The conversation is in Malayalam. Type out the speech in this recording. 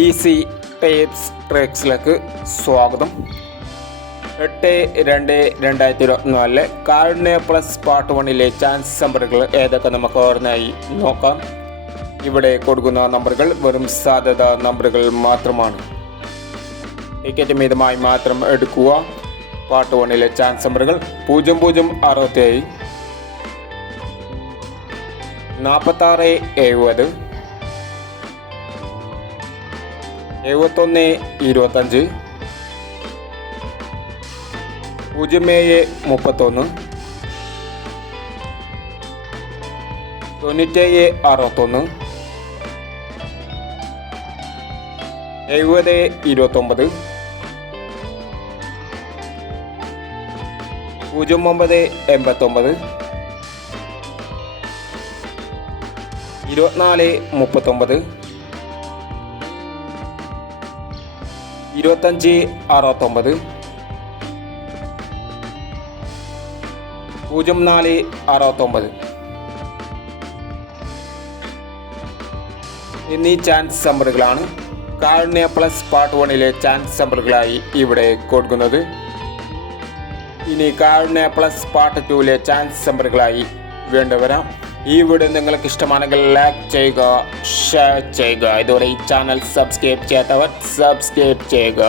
ഈസി ടിപ്സ് ട്രിക്സിലേക്ക് സ്വാഗതം. 8/2/2024 കാരുണ്യ പ്ലസ് പാർട്ട് 1 ചാൻസ് നമ്പറുകൾ ഏതൊക്കെ നമുക്ക് ഓർമ്മയായി നോക്കാം. ഇവിടെ കൊടുക്കുന്ന നമ്പറുകൾ വെറും സാധ്യത നമ്പറുകൾ മാത്രമാണ്. ടിക്കറ്റ് മിതമായി മാത്രം എടുക്കുക. പാർട്ട് 1 ചാൻസ് നമ്പറുകൾ 0067 4670 7125 0731 9761 7029 0989 2439 2569 0469 എന്നീ ചാൻസ് നമ്പറുകളാണ് കാരുണ്യ പ്ലസ് പാർട്ട് 1 ചാൻസ് നമ്പറുകളായി ഇവിടെ കൊടുക്കുന്നത്. ഇനി കാരുണ്യ പ്ലസ് പാർട്ട് 2 ചാൻസ് നമ്പറുകളായി വേണ്ടിവരാം. ഈ വീഡിയോ നിങ്ങൾക്ക് ഇഷ്ടമാണെങ്കിൽ ലൈക്ക് ചെയ്യുക, ഷെയർ ചെയ്യുക. ഇതുവരെ ഈ ചാനൽ സബ്സ്ക്രൈബ് ചെയ്യാത്തവർ സബ്സ്ക്രൈബ് ചെയ്യുക.